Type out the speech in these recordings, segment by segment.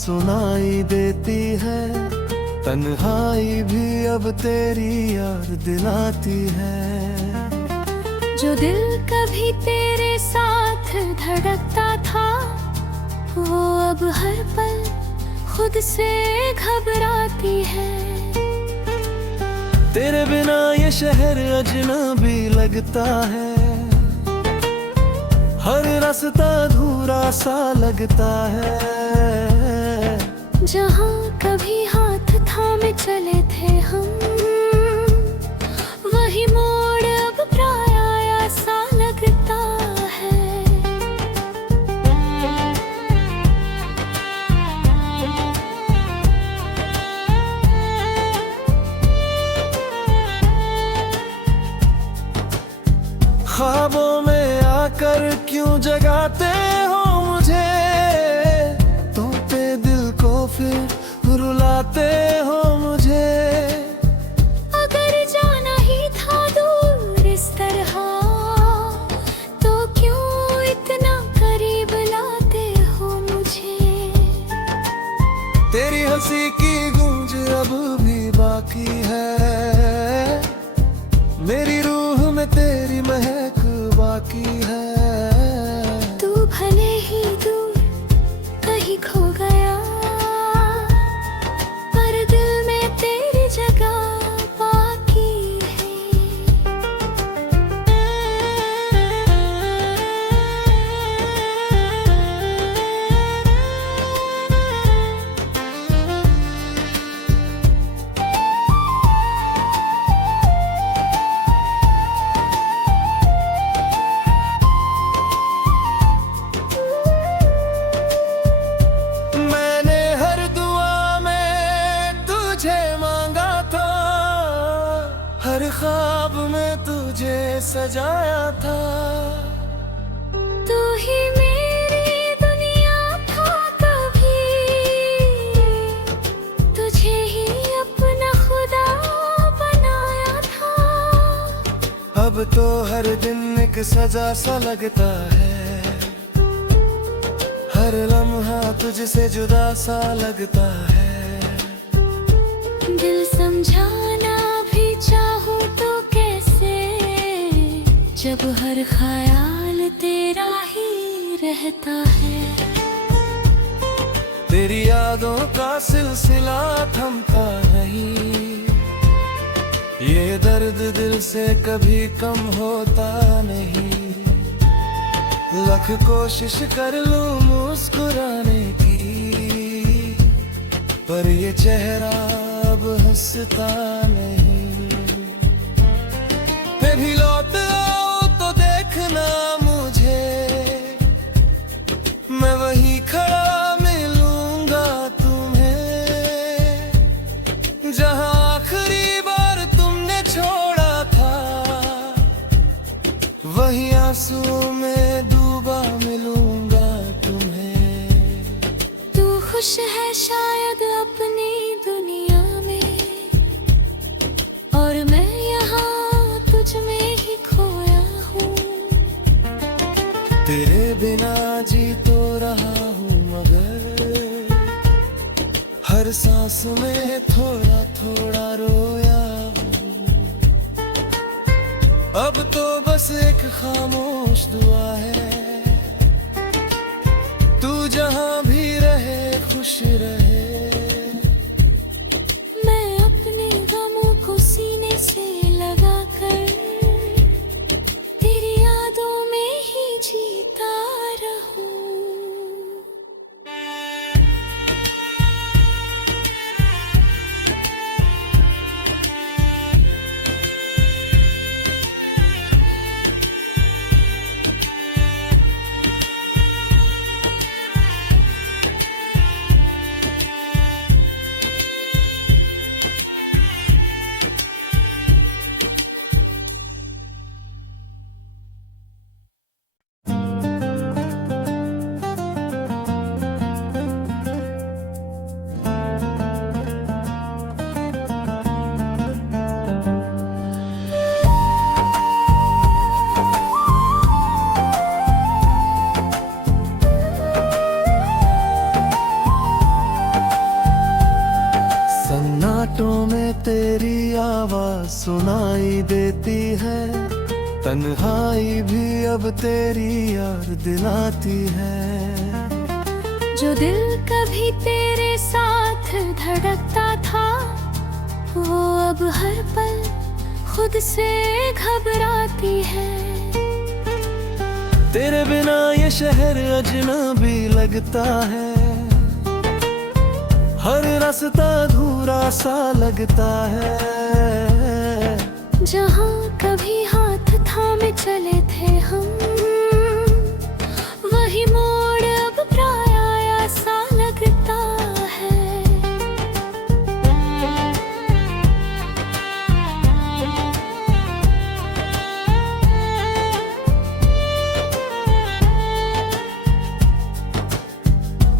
सुनाई देती है, तन्हाई भी अब तेरी याद दिलाती है। जो दिल कभी तेरे साथ धड़कता था, वो अब हर पल खुद से घबराती है। तेरे बिना ये शहर अजनबी लगता है, हर रास्ता अधूरा सा लगता है। जहाँ कभी हाथ थामे चले थे हम, वही मोड़ अब पराया सा लगता है। ख्वाबों में आकर क्यों जगाते हो मुझे, तुम पे दिल को फिर रुलाते हो मुझे। अगर जाना ही था दूर इस तरह, तो क्यों इतना करीब लाते हो मुझे। तेरी हंसी की गूंज अब भी बाकी है, मेरी रूह में तेरी महक बाकी है। तू भले ही दूर कहीं खो गया, पर दिल में तेरी जगह बाकी है। मैंने हर दुआ में तुझे मांगा था, हर ख्वाब में तुझे सजाया था। तू ही मेरी दुनिया था कभी, तुझे ही अपना खुदा बनाया था। अब तो हर दिन एक सजा सा लगता है, हर लम्हा तुझसे जुदा सा लगता है। दिल समझाना भी चाहूँ तो कैसे, जब हर ख्याल तेरा ही रहता है। तेरी यादों का सिलसिला थमता नहीं, ये दर्द दिल से कभी कम होता नहीं। लख कोशिश कर लूं मुस्कुराने की, पर ये चेहरा अब हंसता नहीं। मैं भी लौट आओ तो देखना मुझे, मैं वहीं खड़ा मिलूंगा तुम्हें। जहां आखिरी बार तुमने छोड़ा था, वहीं आंसुओं में डूबा मिलूंगा तुम्हें। तू खुश है शायद अपनी दुनिया में, और मैं यहाँ तुझ में ही खोया हूँ। तेरे बिना जी तो रहा हूँ, मगर हर सांस में थोड़ा थोड़ा रोया हूँ। अब तो बस एक खामोश दुआ है, तू जहाँ भी रहे खुश रहे। मैं अपने गमों को सीने से लगा कर, तेरी यादों में ही जीता रहूं। आवाज सुनाई देती है। तन्हाई भी अब तेरी याद दिलाती है। जो दिल कभी तेरे साथ धड़कता था, वो अब हर पल खुद से घबराती है। तेरे बिना ये शहर अजनबी लगता है। हर रास्ता अधूरा सा लगता है। जहाँ कभी हाथ थामे चले थे हम, वही मोड़ अब प्राय सा लगता है।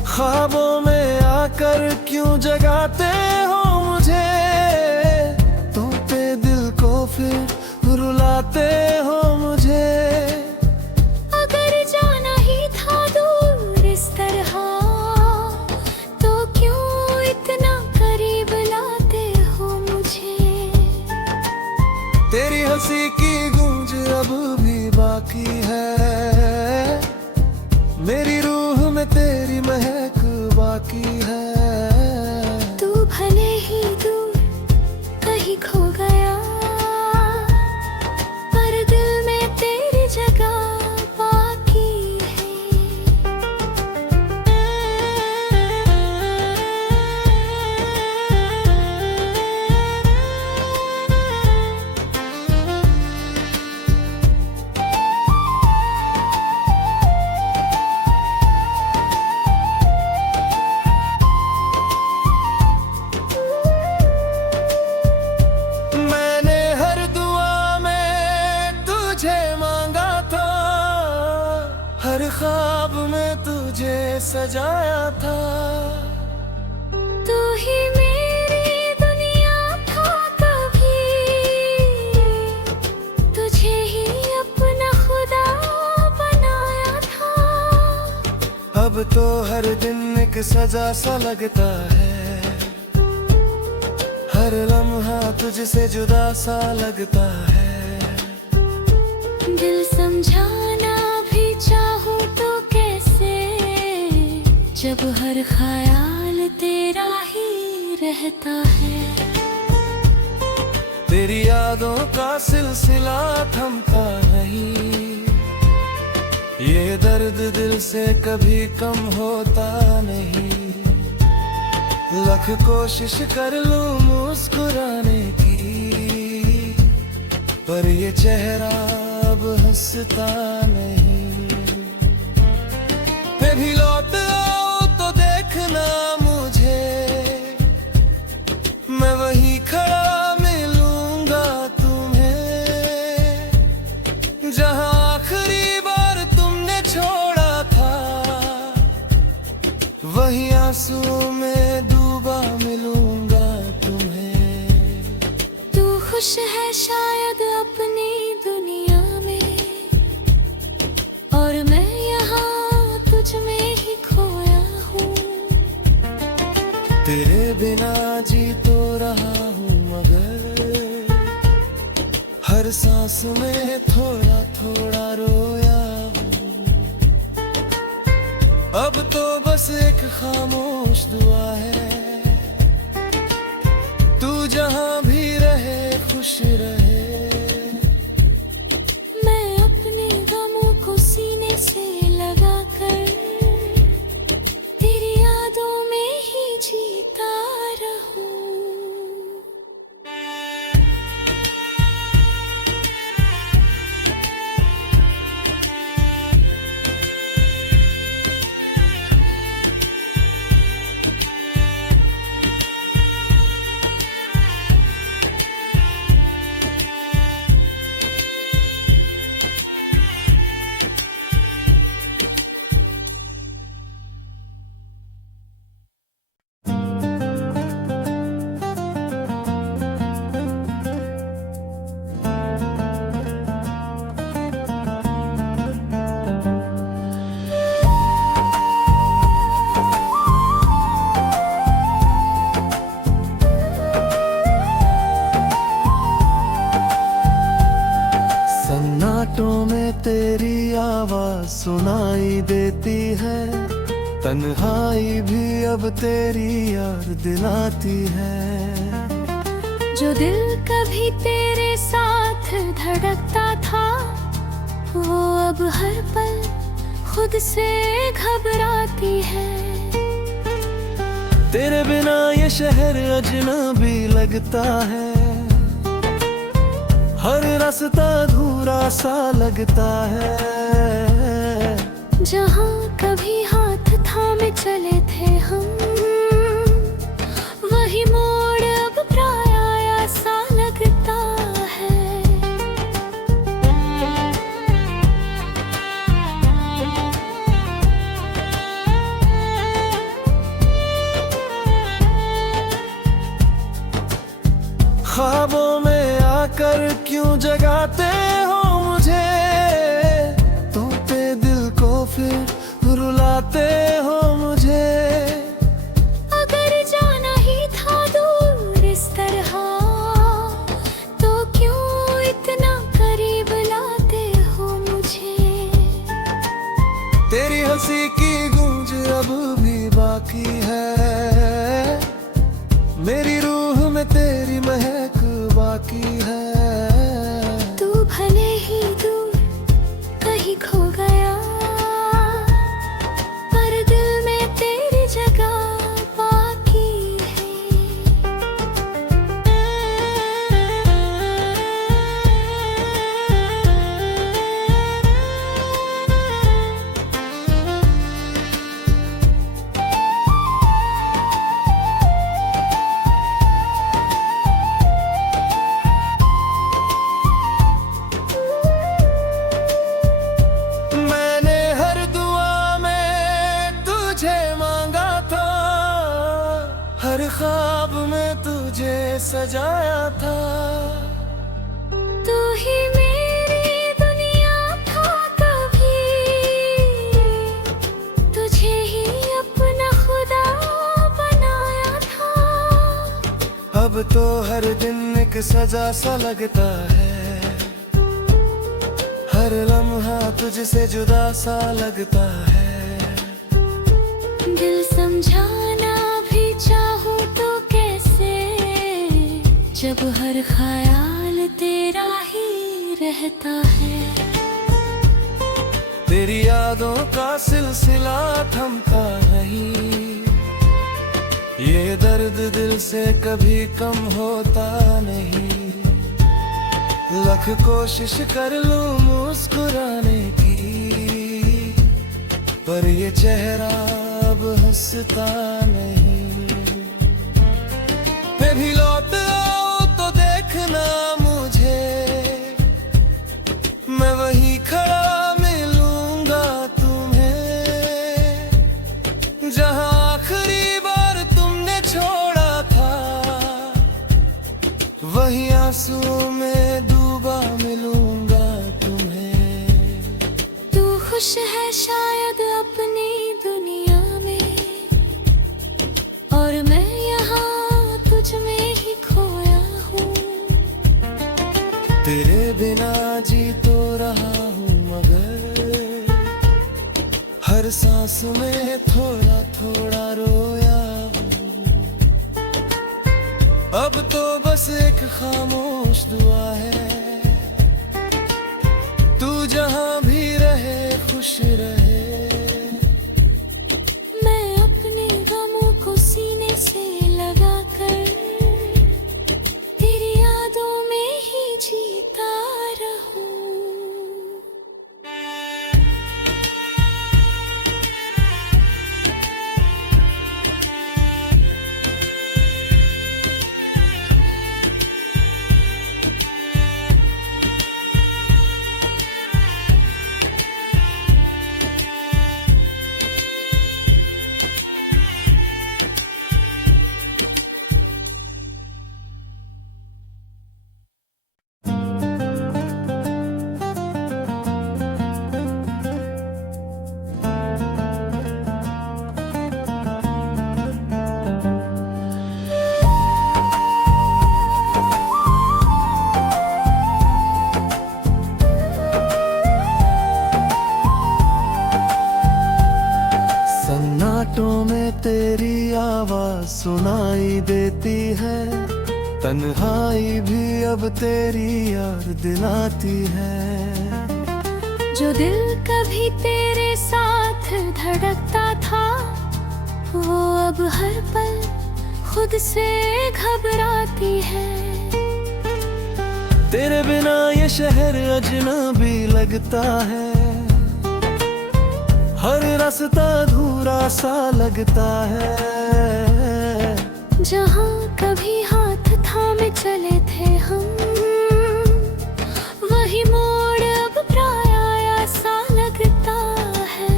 ख्वाबों में आकर क्यों जगाते हो मुझे? तोते दिल को फिर रुलाते हो मुझे। अगर जाना ही था दूर इस तरह, तो क्यों इतना करीब लाते हो मुझे? तेरी हंसी की गूंज अब भी बाकी है। मेरी रूह में तेरी महक बाकी है। तू भले ही दूर कहीं खो गया, पर दिल में तेरी जगह बाकी मैंने हर दुआ में तुझे मांगा था। हर ख्वाब में तुझे सजाया था। तू ही मेरी दुनिया था कभी, तुझे ही अपना खुदा बनाया था। अब तो हर दिन एक सजा सा लगता है। हर लम्हा तुझसे जुदा सा लगता है। दिल समझाना भी चाहूं तो कैसे, जब हर ख्याल तेरा ही रहता है। तेरी यादों का सिलसिला थमता नहीं। ये दर्द दिल से कभी कम होता नहीं। लख कोशिश कर लूं मुस्कुराने की, पर ये चेहरा अब हंसता नहीं। मैं भी लौट आओ तो देखना मुझे। मैं वहीं खड़ा मिलूंगा तुम्हें, जहां आखिरी बार तुमने छोड़ा था। वहीं आंसुओं में डूबा मिलूंगा तुम्हें। तू खुश है शायद अपनी दुनिया में, और मैं यहाँ तुझ में ही खोया हूँ। तेरे बिना जी तो रहा हूँ, मगर हर सांस में थोड़ा थोड़ा रोया हूँ। अब तो बस एक खामोश दुआ है। तू जहां भी रहे खुश रहे। मैं अपने गमों को सीने से लगा कर तेरी यादों में ही जीता रहूं। आवाज सुनाई देती है, तन्हाई भी अब तेरी याद दिलाती है। जो दिल कभी तेरे साथ धड़कता था, वो अब हर पल खुद से घबराती है। तेरे बिना ये शहर अजनबी लगता है, हर रास्ता अधूरा सा लगता है। जहाँ कभी हाथ थामे चले थे हम, वही मोड़ अब प्राय सा लगता है। ख्वाबों में आकर क्यों जगाते हो मुझे, तोते दिल को फिर रुलाते हो मुझे। अगर जाना ही था दूर इस तरह, तो क्यों इतना करीब लाते हो मुझे। तेरी हंसी की गूंज अब भी बाकी है, मेरी रूह में तेरी महक बाकी है। तू भले ही दूर कहीं खो गया, पर दिल में तेरी जगह बाकी मैंने हर दुआ में तुझे मांगा था, हर ख्वाब में तुझे सजाया था। तू ही मेरी दुनिया था कभी, तुझे ही अपना खुदा बनाया था। अब तो हर दिन एक सजा सा लगता है, हर लम्हा तुझसे जुदा सा लगता है। दिल समझाना भी चाहूँ तो कैसे, जब हर ख्याल तेरा ही रहता है। तेरी यादों का सिलसिला थमता नहीं, ये दर्द दिल से कभी कम होता नहीं। लख कोशिश कर लूं मुस्कुराने की, पर ये चेहरा अब हंसता नहीं। मैं भी लौट आओ तो देखना मुझे, मैं वहीं खड़ा मिलूंगा तुम्हें, जहां आखिरी बार तुमने छोड़ा था। वहीं आंसुओं में डूबा मिलूंगा तुम्हें। तू खुश है शायद अपनी दुनिया में, और मैं यहाँ तुझ में ही खोया हूँ। तेरे बिना जी तो रहा हूँ मगर, हर सांस में थोड़ा थोड़ा रोया हूँ। अब तो बस एक खामोश दुआ है, तू जहां भी रहे खुश रहे। मैं अपने गमों को सीने से लगा कर, तेरी यादों में ही जीता रहूं। सुनाई देती है, तन्हाई भी अब तेरी याद दिलाती है। जो दिल कभी तेरे साथ धड़कता था, वो अब हर पल खुद से घबराती है। तेरे बिना ये शहर अजनबी लगता है, हर रास्ता अधूरा सा लगता है। जहाँ कभी हाथ थामे चले थे हम, वही मोड़ अब प्राय सा लगता है।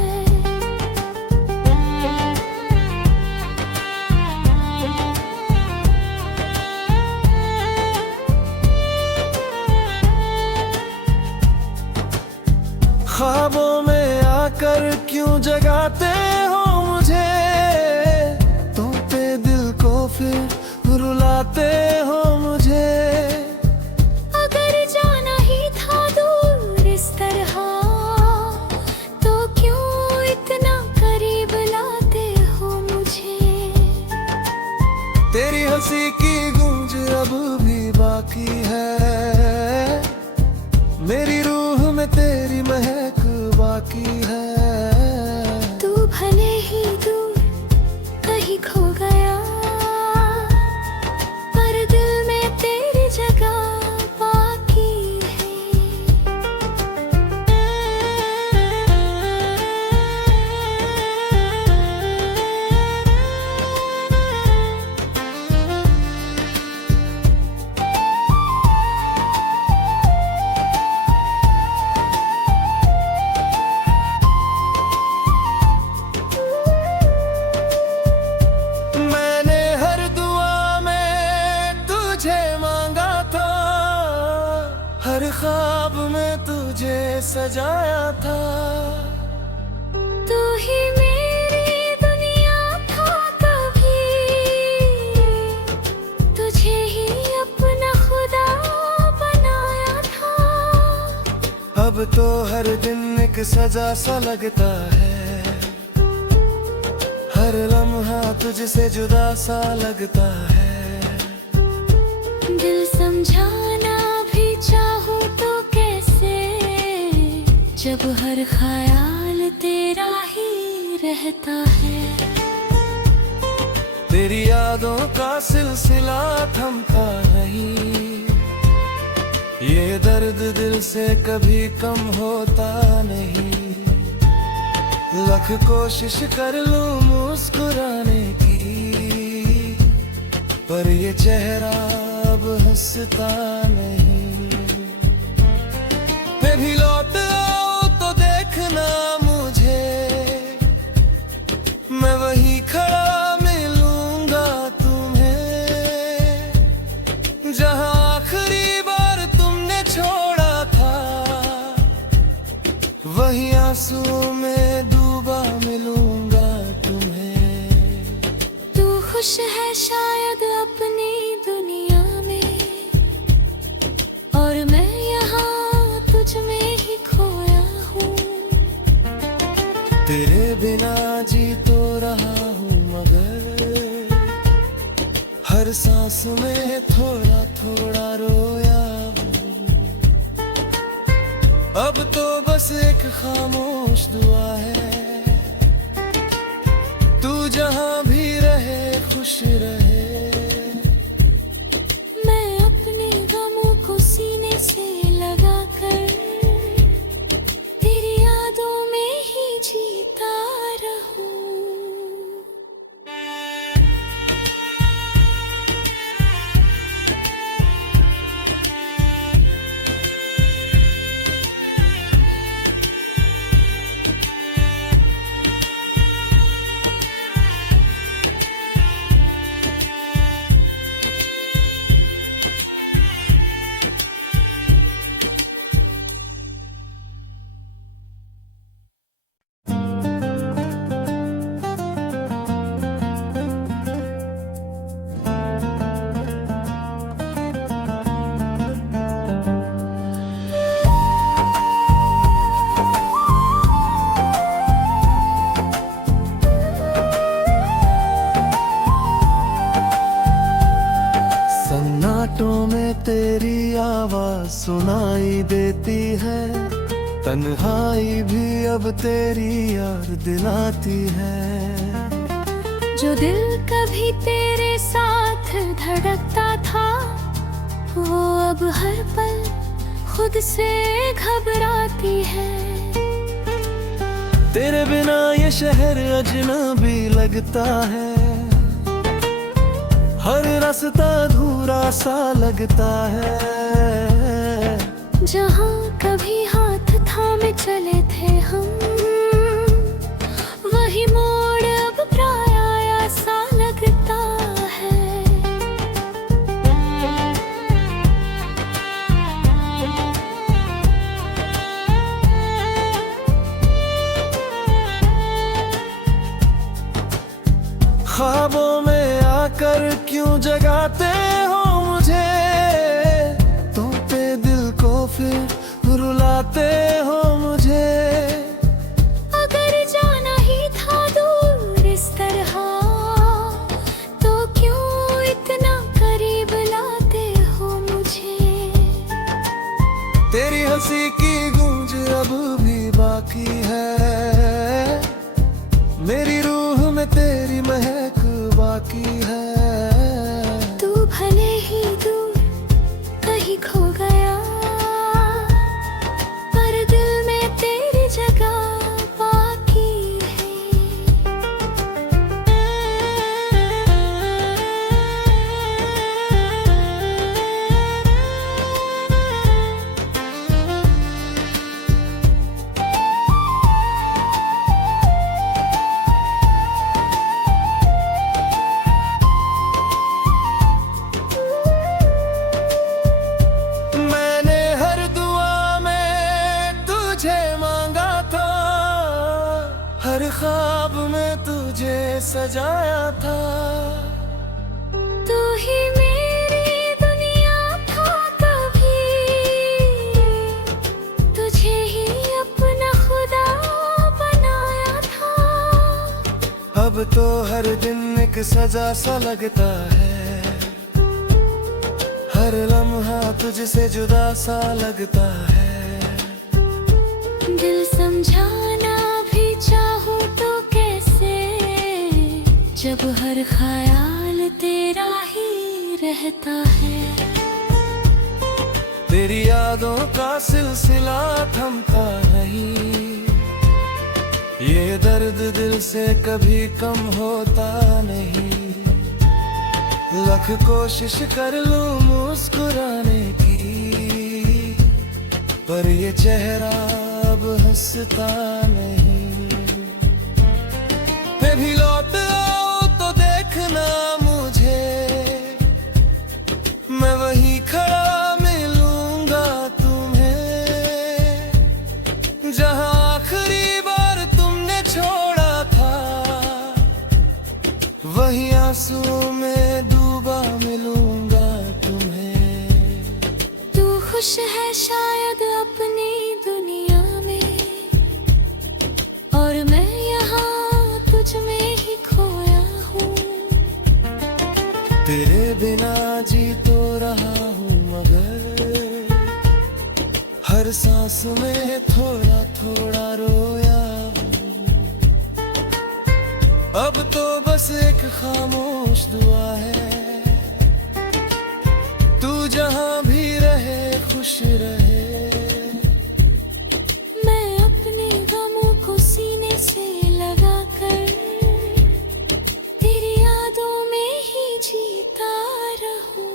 ख्वाबों में आकर क्यों जगाते हो मुझे, तोते दिल को फिर रुलाते हो मुझे। अगर जाना ही था दूर इस तरह, तो क्यों इतना करीब लाते हो मुझे। तेरी हंसी की गूंज अब भी बाकी है, मेरी रूह में तेरी महक बाकी है। तू भले ही दूर कहीं खो गया, पर दिल में तेरी जगह बाकी मैंने हर दुआ में तुझे मांगा था, हर ख्वाब में तुझे सजाया था। तू ही मेरी दुनिया था कभी, तुझे ही अपना खुदा बनाया था। अब तो हर दिन एक सजा सा लगता है, हर लम्हा तुझसे जुदा सा लगता है। दिल समझाना भी चाहूं तो कैसे, जब हर ख्याल तेरा ही रहता है। तेरी यादों का सिलसिला थमता नहीं, ये दर्द दिल से कभी कम होता नहीं। लख कोशिश कर लूं मुस्कुराने की, पर ये चेहरा अब हंसता नहीं। मैं भी लौट आओ तो देखना मुझे, मैं वहीं खड़ा मिलूंगा तुम्हें, जहां आखिरी बार तुमने छोड़ा था, वहीं आंसुओं में डूबा मिलूंगा तुम्हें। तू खुश है शायद अपनी दुनिया में, और मैं यहाँ तुझ में ही खोया हूँ। तेरे बिना जी तो रहा हूँ मगर, हर सांस में थोड़ा थोड़ा रोया हूँ। अब तो बस एक खामोश दुआ है, तू जहां भी रहे खुश रहे। मैं अपने गमों को सीने से लगा कर, तेरी यादों में ही जीता रहूं। आवाज सुनाई देती है, तन्हाई भी अब तेरी याद दिलाती है। जो दिल कभी तेरे साथ धड़कता था, वो अब हर पल खुद से घबराती है। तेरे बिना ये शहर अजनबी लगता है, हर रास्ता अधूरा सा लगता है। जहाँ कभी हाथ थामे चले थे हम, वही मोड़ अब प्राय सा लगता है। ख्वाबों में आकर क्यों जगाते हो मुझे, तुम पे दिल को फिर रुलाते हो मुझे। अगर जाना ही था दूर इस तरह, तो क्यों इतना करीब लाते हो मुझे। तेरी हंसी की गूंज अब भी बाकी है, मेरी रूह में तेरी महक बाकी है। तू भले ही दूर कहीं खो गया, पर दिल में तेरी जगह बाकी मैंने हर दुआ में तुझे मांगा था, हर ख्वाब में तुझे सजाया था। तू ही मेरी दुनिया था कभी, तुझे ही अपना खुदा बनाया था। अब तो हर दिन एक सजा सा लगता है, हर लम्हा तुझसे जुदा सा लगता है। दिल समझाना भी चाहूं तो कैसे, जब हर ख्याल तेरा ही रहता है। तेरी यादों का सिलसिला थमता नहीं, ये दर्द दिल से कभी कम होता नहीं। लख कोशिश कर लूं मुस्कुराने की, पर ये चेहरा अब हंसता नहीं। मैं भी लौट आओ तो देखना मुझे, मैं वहीं खड़ा मिलूंगा तुम्हें। जहां आखिरी बार तुमने छोड़ा था, वहीं आंसुओं में डूबा मिलूंगा तुम्हें। तू खुश है शायद अपनी दुनिया में, और मैं यहाँ तुझ में ही खोया हूँ। तेरे बिना जी तो रहा हूँ मगर, हर सांस में थोड़ा थोड़ा रोया हूँ। अब तो बस एक खामोश दुआ है, तू जहां भी रहे खुश रहे। मैं अपने गमों को सीने से लगा कर, तेरी यादों में ही जीता रहूं।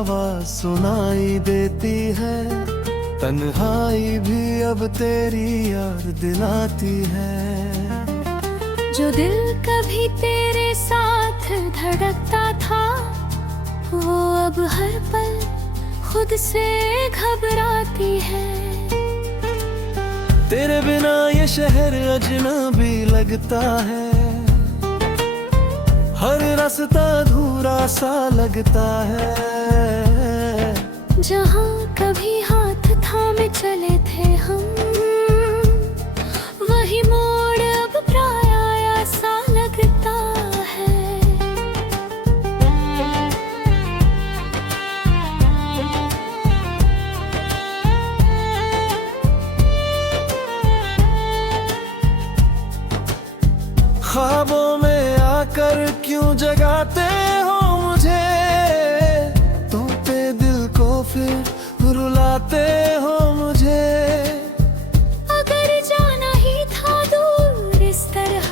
आवाज सुनाई देती है, तन्हाई भी अब तेरी याद दिलाती है। जो दिल कभी तेरे साथ धड़कता था, वो अब हर पल खुद से घबराती है। तेरे बिना ये शहर अजनबी लगता है, हर रास्ता अधूरा सा लगता है। जहाँ कभी हाथ थामे चले थे हम, वही मोड़ अब प्राय सा लगता है। ख्वाबों में आकर क्यों जगाते हो मुझे, तुम पे दिल को फिर रुलाते हो मुझे। अगर जाना ही था दूर इस तरह,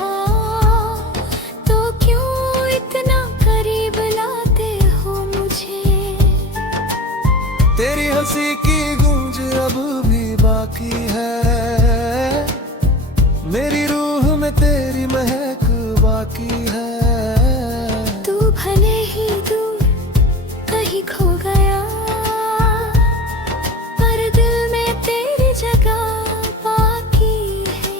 तो क्यों इतना करीब लाते हो मुझे। तेरी हंसी की गूंज अब भी बाकी है, मेरी रूह में तेरी महक बाकी है। तू भले ही दूर कहीं खो गया, पर दिल में तेरी जगह बाकी है।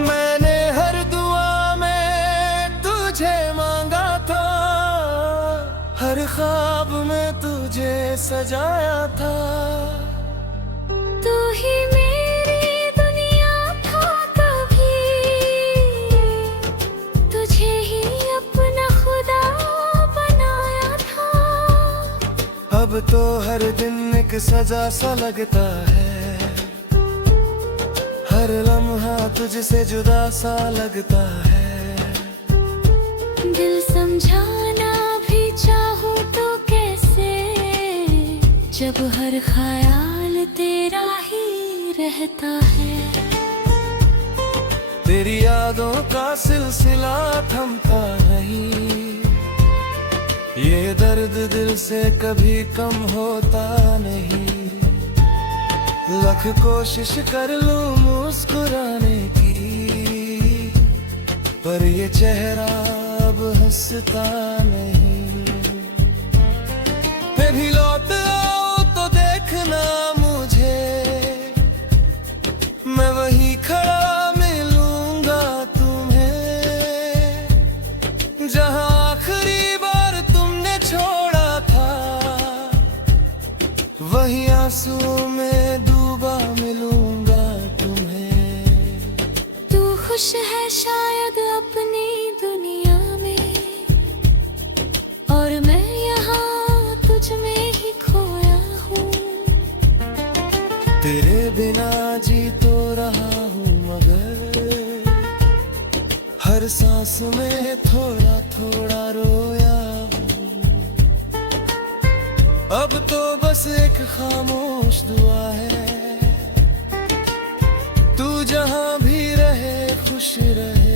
मैंने हर दुआ में तुझे मांगा था, हर ख्वाब में तुझे सजाया था। तू ही मेरी दुनिया था कभी, तुझे ही अपना खुदा बनाया था। अब तो हर दिन एक सजा सा लगता है, हर लम्हा तुझसे जुदा सा लगता है। दिल समझाना भी चाहूँ तो कैसे, जब हर ख्याल तेरा ही रहता है। तेरी यादों का सिलसिला थमता नहीं, ये दर्द दिल से कभी कम होता नहीं। लख कोशिश कर लूं मुस्कुराने की, पर ये चेहरा अब हंसता नहीं। मैं भी लौट आओ तो देखना मुझे, मैं वहीं खड़ा मिलूंगा तुम्हें, जहां आखिरी बार तुमने छोड़ा था। वहीं आंसुओं में डूबा मिलूंगा तुम्हें। तू खुश है शायद अपनी दुनिया में, और मैं यहाँ तुझ में ही खोया हूँ। तेरे बिना जी तो रहा हूँ, मगर हर सांस में थोड़ा थोड़ा रोया हूँ। अब तो बस एक खामोश दुआ है, तू जहां भी रहे खुश रहे।